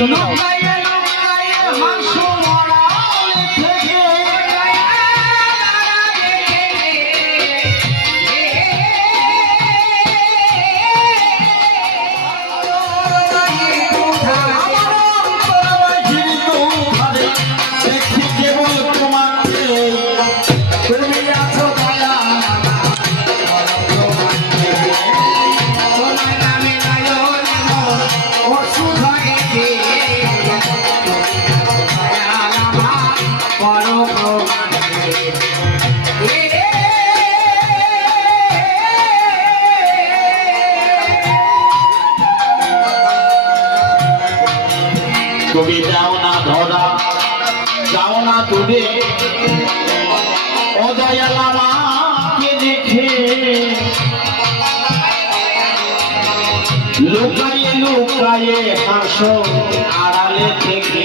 শোনো যাও না দূরে অদয়ালামাকে দেখে। লুকায়ে লুকায়ে হাসো আড়ালে থেকে।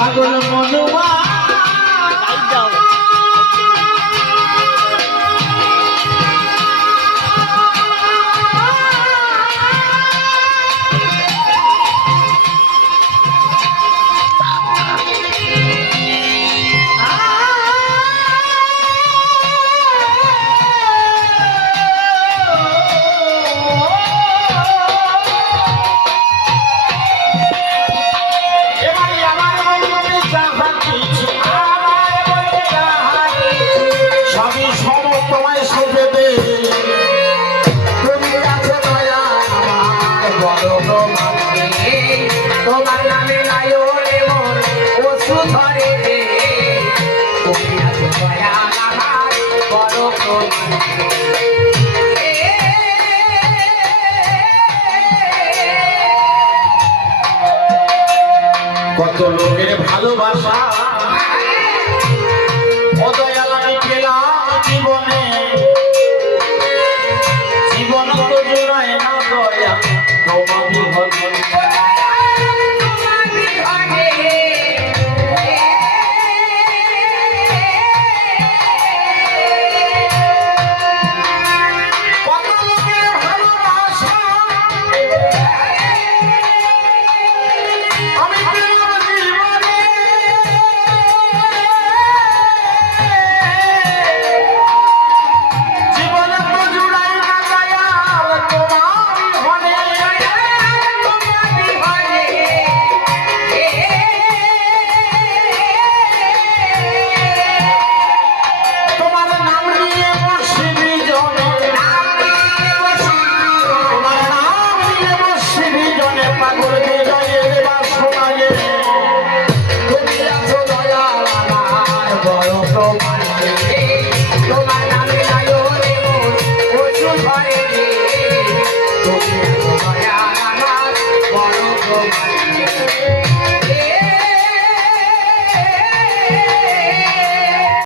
পাগল মন কত লোকের ভালোবাসা। অদয়াল আমি পেলাম জীবনে। জীবন তো জোড়ায় না দয়া তোমার করবে